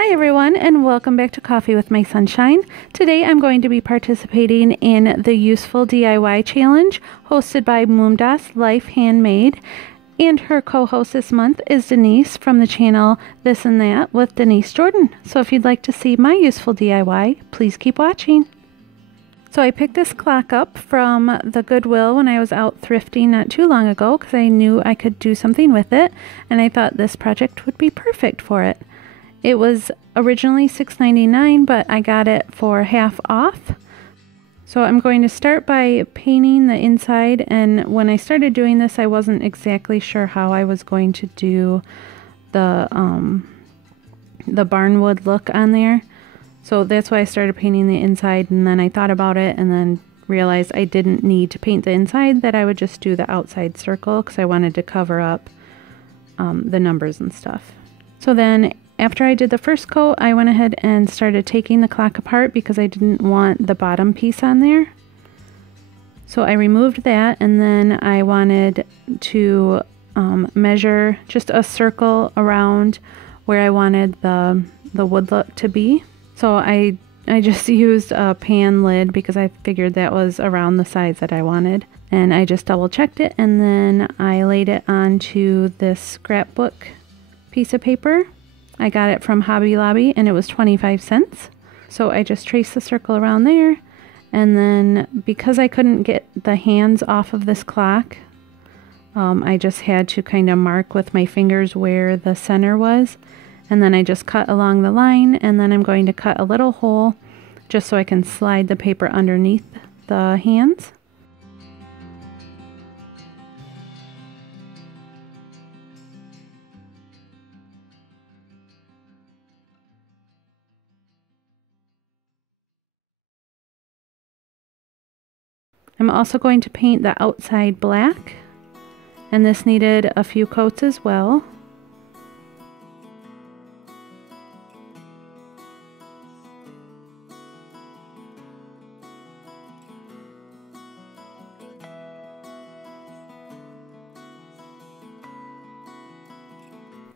Hi everyone, and welcome back to Coffee with My Sunshine. Today I'm going to be participating in the Useful DIY Challenge hosted by Moomdas Life Handmade, and her co-host this month is Denise from the channel This and That with Denise Jordan. So if you'd like to see my useful DIY, please keep watching. So I picked this clock up from the Goodwill when I was out thrifting not too long ago because I knew I could do something with it, and I thought this project would be perfect for it. It was originally $6.99, but I got it for half off. So I'm going to start by painting the inside, and when I started doing this I wasn't exactly sure how I was going to do the barnwood look on there. So that's why I started painting the inside, and then I thought about it and then realized I didn't need to paint the inside, that I would just do the outside circle because I wanted to cover up the numbers and stuff. So then after I did the first coat, I went ahead and started taking the clock apart because I didn't want the bottom piece on there. So I removed that, and then I wanted to measure just a circle around where I wanted the wood look to be. So I just used a pan lid because I figured that was around the size that I wanted. And I just double checked it, and then I laid it onto this scrapbook piece of paper. I got it from Hobby Lobby and it was 25 cents. So I just traced the circle around there, and then because I couldn't get the hands off of this clock, I just had to kind of mark with my fingers where the center was, and then I just cut along the line, and then I'm going to cut a little hole just so I can slide the paper underneath the hands. I'm also going to paint the outside black, and this needed a few coats as well.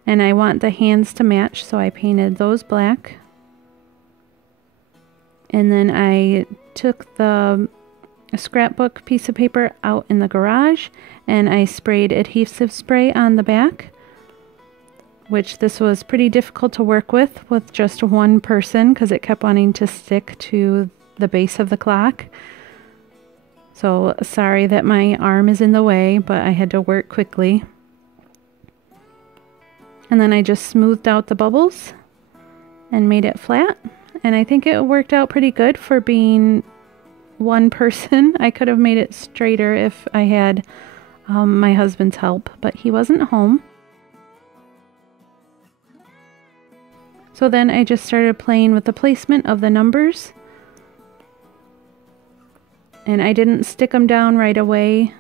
And I want the hands to match, so I painted those black. And then I took the scrapbook piece of paper out in the garage, and I sprayed adhesive spray on the back, which this was pretty difficult to work with just one person because it kept wanting to stick to the base of the clock. So sorry that my arm is in the way, but I had to work quickly. And then I just smoothed out the bubbles and made it flat, and I think it worked out pretty good for being one person. I could have made it straighter if I had my husband's help, but he wasn't home. So then I just started playing with the placement of the numbers, and I didn't stick them down right away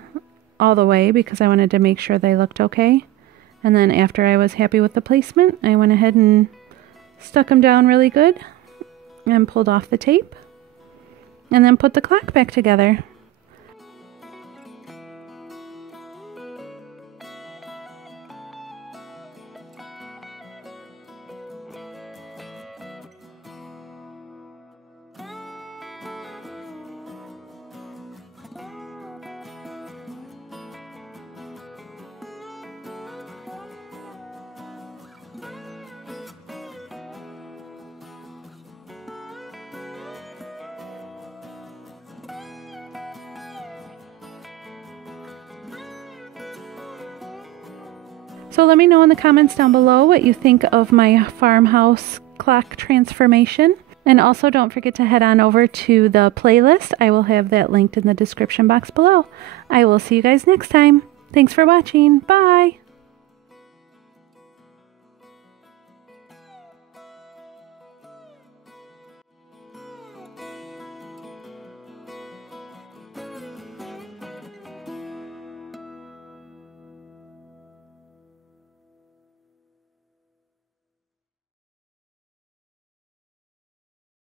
all the way because I wanted to make sure they looked okay. And then after I was happy with the placement, I went ahead and stuck them down really good and pulled off the tape, and then put the clock back together. So let me know in the comments down below what you think of my farmhouse clock transformation. And also don't forget to head on over to the playlist. I will have that linked in the description box below. I will see you guys next time. Thanks for watching. Bye!